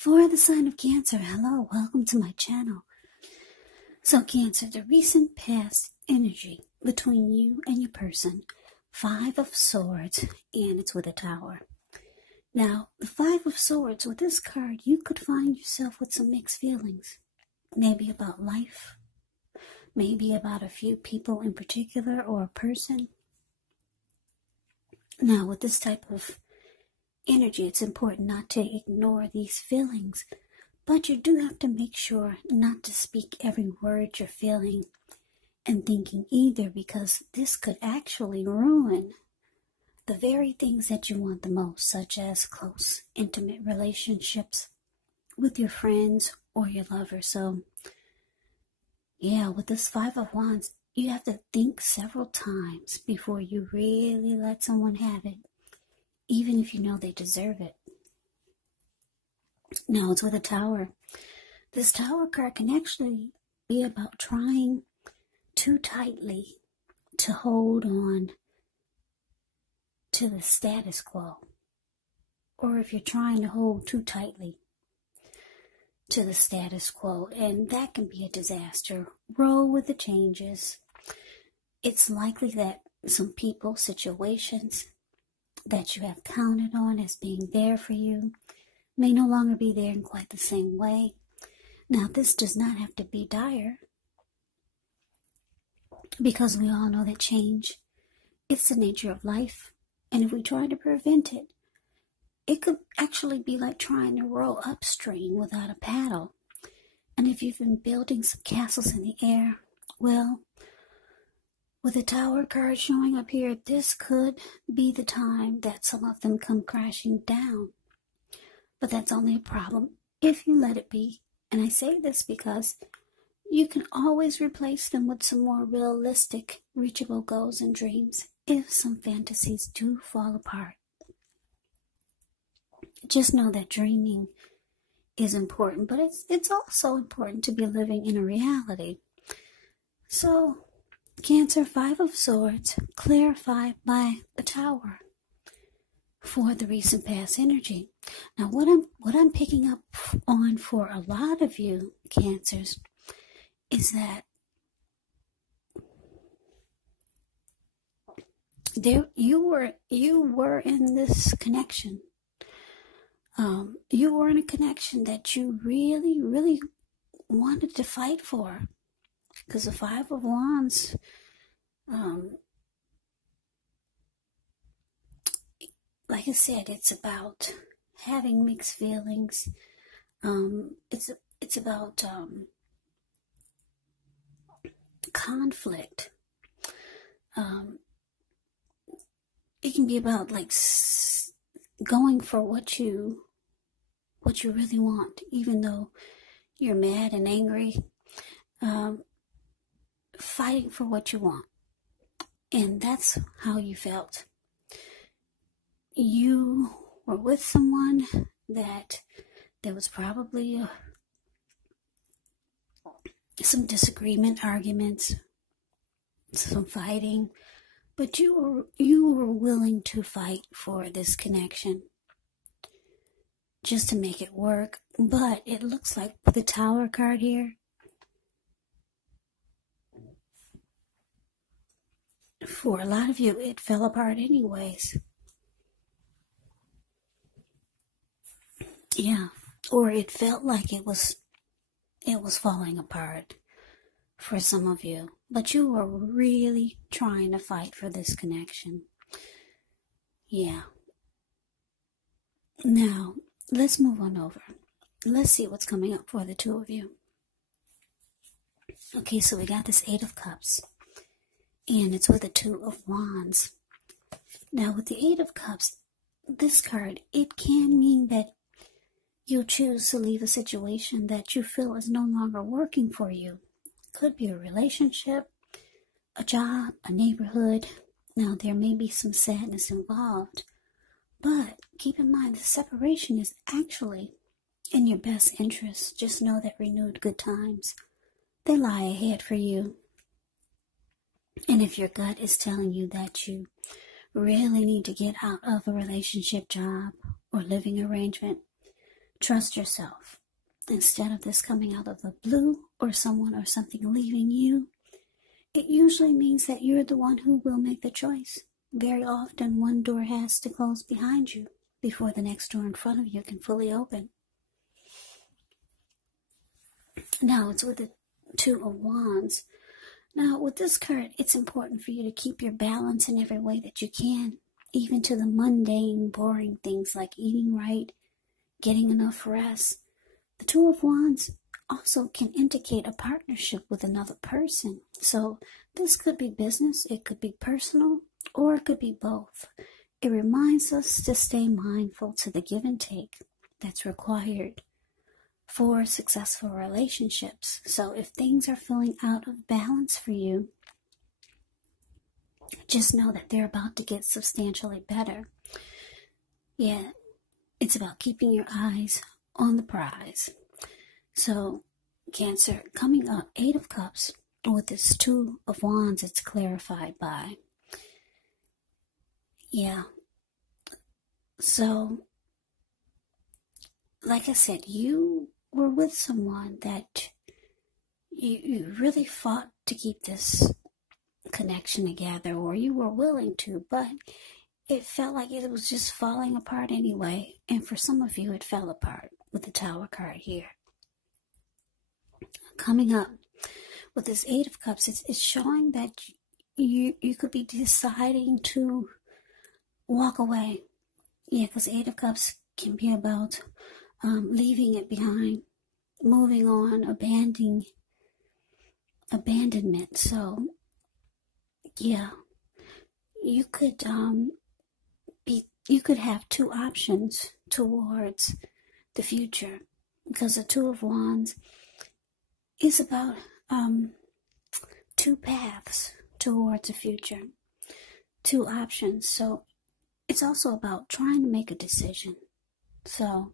For the sign of Cancer, hello, welcome to my channel. So Cancer, the recent past energy between you and your person, 5 of Swords, and it's with a Tower. Now, the 5 of Swords, with this card, you could find yourself with some mixed feelings. Maybe about life, maybe about a few people in particular or a person. Now, with this type of energy, it's important not to ignore these feelings, but you do have to make sure not to speak every word you're feeling and thinking either, because this could actually ruin the very things that you want the most, such as close, intimate relationships with your friends or your lover. So, yeah, with this 5 of Wands, you have to think several times before you really let someone have it, even if you know they deserve it. Now, it's with a Tower. This Tower card can actually be about trying too tightly to hold on to the status quo, or if you're trying to hold too tightly to the status quo, and that can be a disaster. Roll with the changes. It's likely that some people, situations that you have counted on as being there for you may no longer be there in quite the same way. Now, this does not have to be dire, because we all know that change, it's the nature of life, and if we try to prevent it, it could actually be like trying to row upstream without a paddle. And if you've been building some castles in the air, well, with the Tower card showing up here, this could be the time that some of them come crashing down. But that's only a problem if you let it be. And I say this because you can always replace them with some more realistic, reachable goals and dreams if some fantasies do fall apart. Just know that dreaming is important, but it's also important to be living in a reality. So, Cancer, 5 of Swords, clarified by the Tower for the recent past energy. Now, what I'm picking up on for a lot of you Cancers is that you were in this connection. You were in a connection that you really, really wanted to fight for, because the 5 of Wands, like I said, it's about having mixed feelings. It's about conflict. It can be about like going for what you really want, even though you're mad and angry. Fighting for what you want. And that's how you felt. You were with someone that there was probably some disagreement, arguments, some fighting, but you were willing to fight for this connection just to make it work. But it looks like with the Tower card here, for a lot of you, it fell apart anyways. Yeah, or it felt like it was falling apart for some of you. But you were really trying to fight for this connection. Yeah. Now, let's move on over. Let's see what's coming up for the 2 of you. Okay, so we got this 8 of Cups. And it's with the 2 of Wands. Now, with the 8 of Cups, this card, it can mean that you'll choose to leave a situation that you feel is no longer working for you. Could be a relationship, a job, a neighborhood. Now, there may be some sadness involved, but keep in mind the separation is actually in your best interest. Just know that renewed good times, they lie ahead for you. And if your gut is telling you that you really need to get out of a relationship, job, or living arrangement, Trust yourself. Instead of this coming out of the blue or someone or something leaving you, it usually means that you're the one who will make the choice. Very often, one door has to close behind you before the next door in front of you can fully open. Now, it's with the Two of Wands. Now, with this card, it's important for you to keep your balance in every way that you can, even to the mundane, boring things like eating right, getting enough rest. The Two of Wands also can indicate a partnership with another person. So this could be business, it could be personal, or it could be both. It reminds us to stay mindful to the give and take that's required for successful relationships. So if things are feeling out of balance for you, just know that they're about to get substantially better. Yeah, it's about keeping your eyes on the prize. So, Cancer, coming up, 8 of Cups, with this 2 of Wands, it's clarified by. Yeah. So, like I said, you were with someone that you really fought to keep this connection together, or you were willing to, but it felt like it was just falling apart anyway. And for some of you, it fell apart with the Tower card here. Coming up with this 8 of Cups, it's showing that you could be deciding to walk away. Yeah, because 8 of Cups can be about leaving it behind, moving on, abandonment. So, yeah, you could have two options towards the future, because the Two of Wands is about two paths towards the future, two options. So it's also about trying to make a decision. So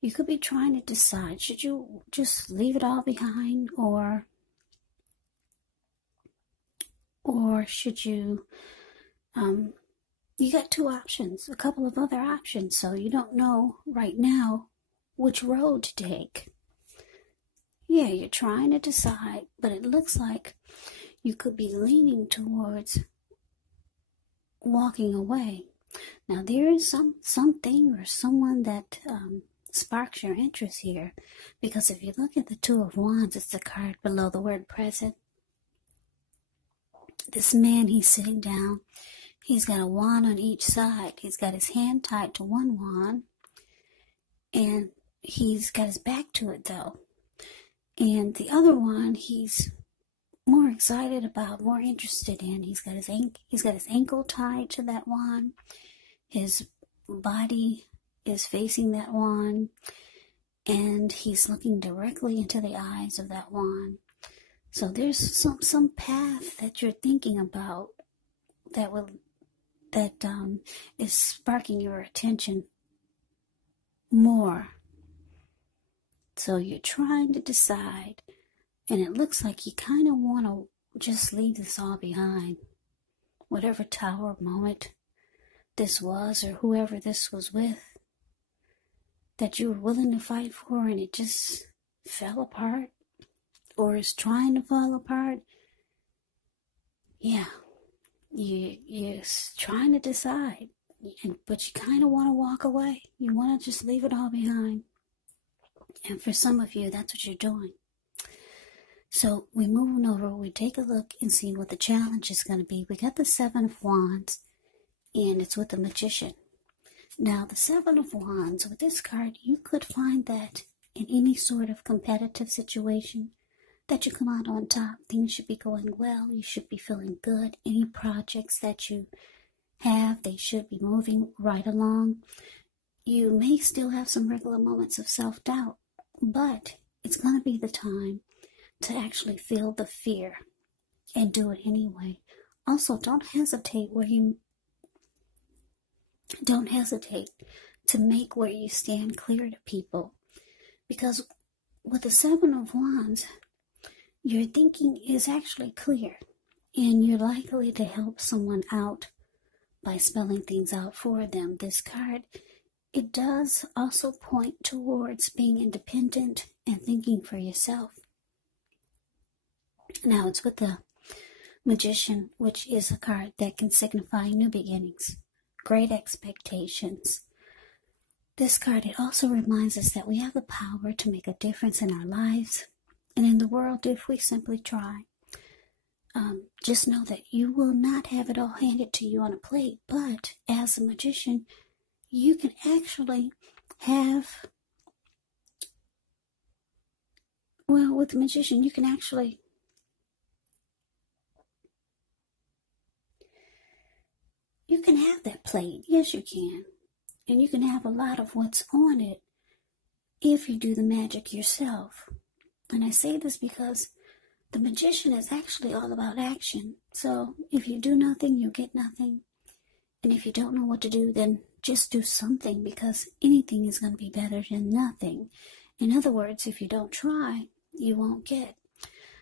you could be trying to decide, should you just leave it all behind, or should you, you got two options, a couple of other options, so you don't know right now which road to take. Yeah, you're trying to decide, but it looks like you could be leaning towards walking away. Now, there is something or someone that sparks your interest here, because if you look at the Two of Wands, it's the card below the word present. This man, he's sitting down. He's got a wand on each side. He's got his hand tied to one wand, and he's got his back to it, though. And the other one, he's more excited about, more interested in. He's got his ankle tied to that wand. His body is facing that wand, and he's looking directly into the eyes of that wand. So there's some path that you're thinking about that is sparking your attention more. So you're trying to decide, and it looks like you kind of want to just leave this all behind. Whatever Tower moment this was, or whoever this was with, that you were willing to fight for, and it just fell apart, or is trying to fall apart. Yeah, you're trying to decide, but you kind of want to walk away. You want to just leave it all behind. And for some of you, that's what you're doing. So we move on over, we take a look and see what the challenge is going to be. We got the 7 of Wands, and it's with the Magician. Now, the 7 of Wands, with this card, you could find that in any sort of competitive situation, that you come out on top. Things should be going well. You should be feeling good. Any projects that you have, they should be moving right along. You may still have some regular moments of self-doubt, but it's going to be the time to actually feel the fear and do it anyway. Also, don't hesitate to make where you stand clear to people, because with the 7 of Wands, your thinking is actually clear, and you're likely to help someone out by spelling things out for them. This card it does also point towards being independent and thinking for yourself. Now it's with the Magician, which is a card that can signify new beginnings, great expectations. This card, it also reminds us that we have the power to make a difference in our lives and in the world if we simply try. Just know that you will not have it all handed to you on a plate, but as a magician, you can actually have, well, with the magician, you can actually have that plate. Yes, you can. And you can have a lot of what's on it if you do the magic yourself. And I say this because the magician is actually all about action. So if you do nothing, you get nothing. And if you don't know what to do, then just do something, because anything is going to be better than nothing. In other words, if you don't try, you won't get.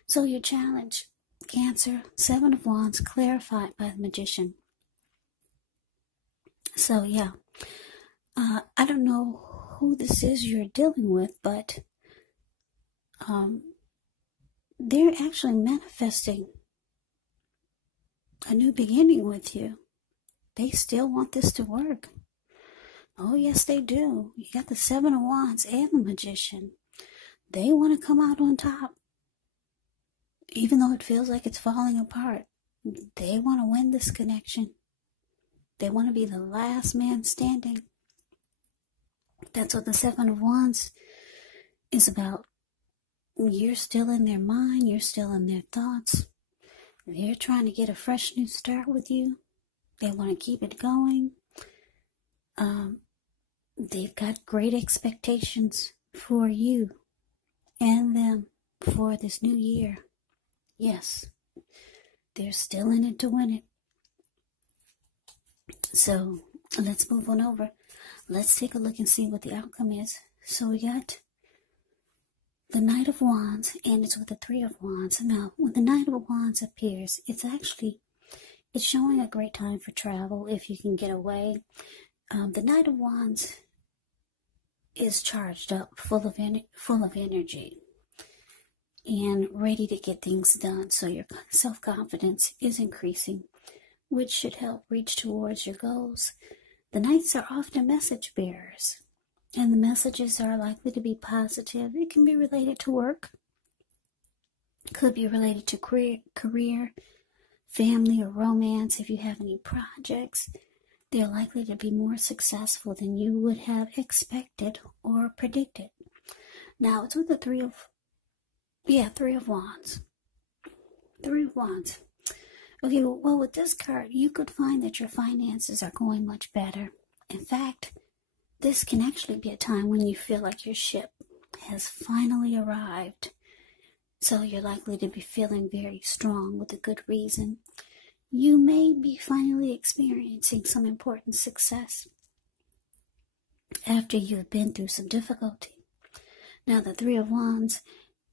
So your challenge, Cancer, 7 of Wands, clarified by the magician. So yeah, I don't know who this is you're dealing with, but they're actually manifesting a new beginning with you. They still want this to work. Oh, yes, they do. You got the 7 of Wands and the Magician. They want to come out on top. Even though it feels like it's falling apart, they want to win this connection. They want to be the last man standing. That's what the 7 of Wands is about. You're still in their mind. You're still in their thoughts. They're trying to get a fresh new start with you. They want to keep it going. They've got great expectations for you and them for this new year. Yes, they're still in it to win it. So let's move on over. Let's take a look and see what the outcome is. So we got the Knight of Wands, and it's with the 3 of Wands. Now, when the Knight of Wands appears, it's showing a great time for travel if you can get away. The Knight of Wands is charged up, full of energy, and ready to get things done. So your self-confidence is increasing, which should help reach towards your goals. The Knights are often message bearers, and the messages are likely to be positive. It can be related to work, could be related to career, family, or romance. If you have any projects, they're likely to be more successful than you would have expected or predicted. Now, it's with the 3 of Wands. 3 of Wands. Okay, well, with this card, you could find that your finances are going much better. In fact, this can actually be a time when you feel like your ship has finally arrived. So you're likely to be feeling very strong with a good reason. You may be finally experiencing some important success after you've been through some difficulty. Now, the 3 of Wands,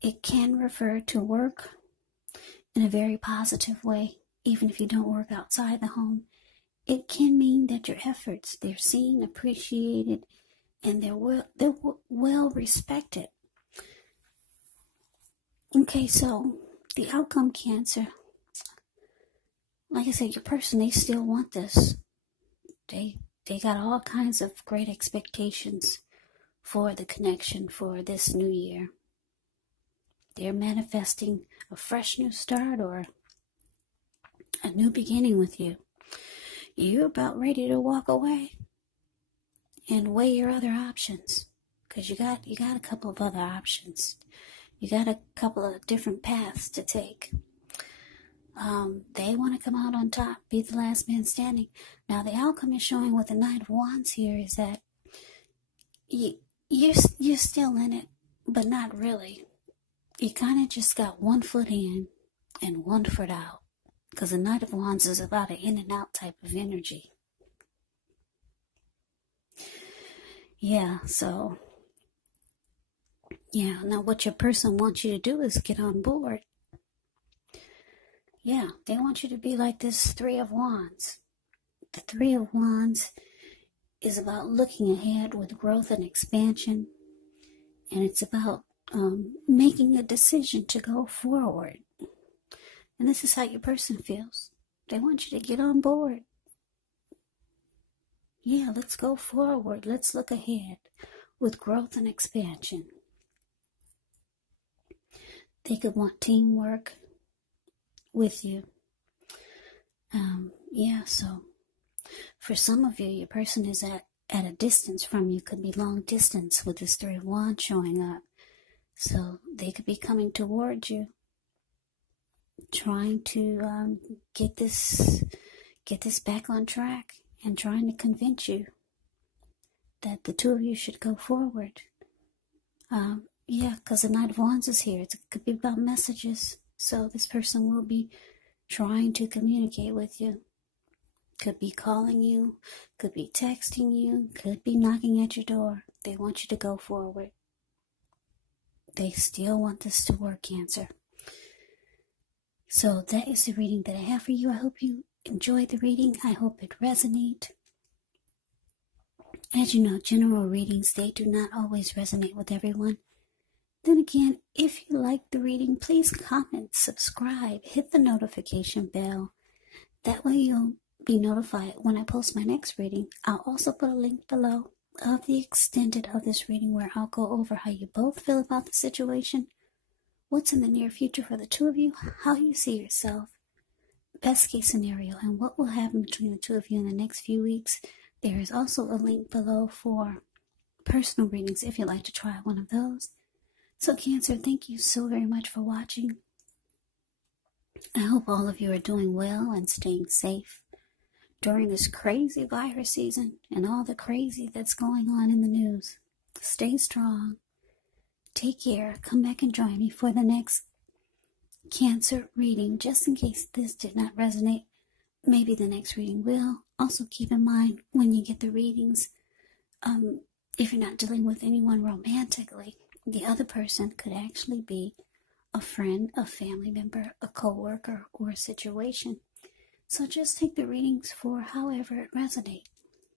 it can refer to work in a very positive way, even if you don't work outside the home. It can mean that your efforts, they're seen, appreciated, and they're well respected. Okay, so the outcome, Cancer. Like I said, your person, they still want this. They got all kinds of great expectations for the connection for this new year. They're manifesting a fresh new start or a new beginning with you. You're about ready to walk away and weigh your other options, because you got a couple of other options. You got a couple of different paths to take. They want to come out on top, be the last man standing. Now, the outcome is showing with the Knight of Wands here is that you're still in it, but not really. You kind of just got one foot in and one foot out, because the Knight of Wands is about an in and out type of energy. Yeah, so, yeah, now what your person wants you to do is get on board. Yeah, they want you to be like this 3 of Wands. The 3 of Wands is about looking ahead with growth and expansion, and it's about making a decision to go forward. And this is how your person feels. They want you to get on board. Yeah, let's go forward. Let's look ahead with growth and expansion. They could want teamwork with you. So for some of you, your person is at a distance from you. Could be long distance with this Three of Wands showing up. So they could be coming towards you, trying to get this back on track and trying to convince you that the two of you should go forward. Because the Knight of Wands is here. It could be about messages. So this person will be trying to communicate with you. Could be calling you, could be texting you, could be knocking at your door. They want you to go forward. They still want this to work, Cancer. So that is the reading that I have for you. I hope you enjoyed the reading. I hope it resonates. As you know, general readings, they do not always resonate with everyone. Then again, if you like the reading, please comment, subscribe, hit the notification bell. That way you'll be notified when I post my next reading. I'll also put a link below of the extended of this reading where I'll go over how you both feel about the situation, what's in the near future for the two of you, how you see yourself, best case scenario, and what will happen between the two of you in the next few weeks. There is also a link below for personal readings if you'd like to try one of those. So Cancer, thank you so very much for watching. I hope all of you are doing well and staying safe during this crazy virus season and all the crazy that's going on in the news. Stay strong. Take care. Come back and join me for the next Cancer reading. Just in case this did not resonate, maybe the next reading will. Also keep in mind when you get the readings, if you're not dealing with anyone romantically, the other person could actually be a friend, a family member, a co-worker, or a situation. So just take the readings for however it resonates.